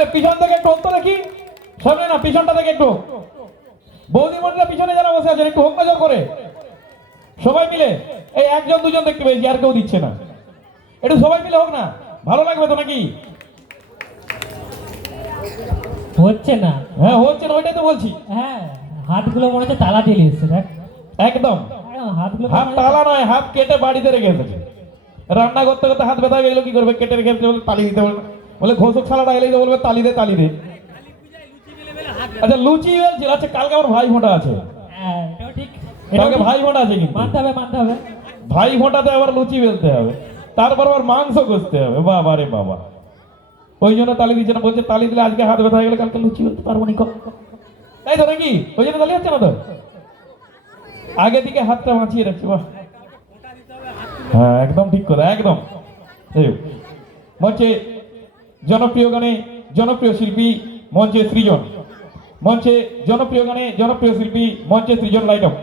মিলে পিছন থেকে একটু হোক তো দেখি, সামনে না পিছনটা থেকে একটু, বৌদিমণিরা পিছনে যারা বসে আছেন একটু হোক না জোর করে সবাই মিলে। এই একজন দুজন দেখতে পেয়েছি, আর কেউ দিচ্ছে না, একটু সবাই মিলে হোক না, ভালো লাগবে তো নাকি? হচ্ছে না। হ্যাঁ হচ্ছে না, ওইটাই তো বলছি। হ্যাঁ, হাতগুলো মনে হচ্ছে তালা দিয়ে এসছে দেখ। একদম হাতগুলো হাত তালা নয়, হাত কেটে বাড়িতে রেখে এসেছে। রান্না করতে করতে হাত ব্যথা হয়ে গেল, কি করবে? কেটে রেখে এসেছে, বলে তালি দিতে বলে, বলে ঘোষক ছাড়াটা এলেই তো বলবে তালি দে তালি দে। আচ্ছা লুচি বলছিল, আচ্ছা কালকে আমার ভাই ফোঁটা আছে। হ্যাঁ, এটাও ঠিক। কালকে ভাই ফোঁটা আছে, কিন্তু মানতে হবে, মানতে হবে। ভাই ফোঁটাতে আবার লুচি বেলতে হবে, তারপর আবার মাংস কষতে হবে। বাবা রে বাবা, ওই জন্য তালি দিচ্ছে না, বলছে তালি দিলে আজকে হাত ব্যথা হয়ে গেলে কালকে লুচি বেলতে পারবো নি। তাই তো নাকি? ওই জন্য তালি হচ্ছে না তো, আগে থেকে হাতটা বাঁচিয়ে রাখছি। বাহ, হ্যাঁ একদম ঠিক কথা, একদম। মঞ্চে জনপ্রিয় গানে জনপ্রিয় শিল্পী, মঞ্চে সৃজন, মঞ্চে জনপ্রিয় গানে জনপ্রিয় শিল্পী, মঞ্চে সৃজন লাইট অফ।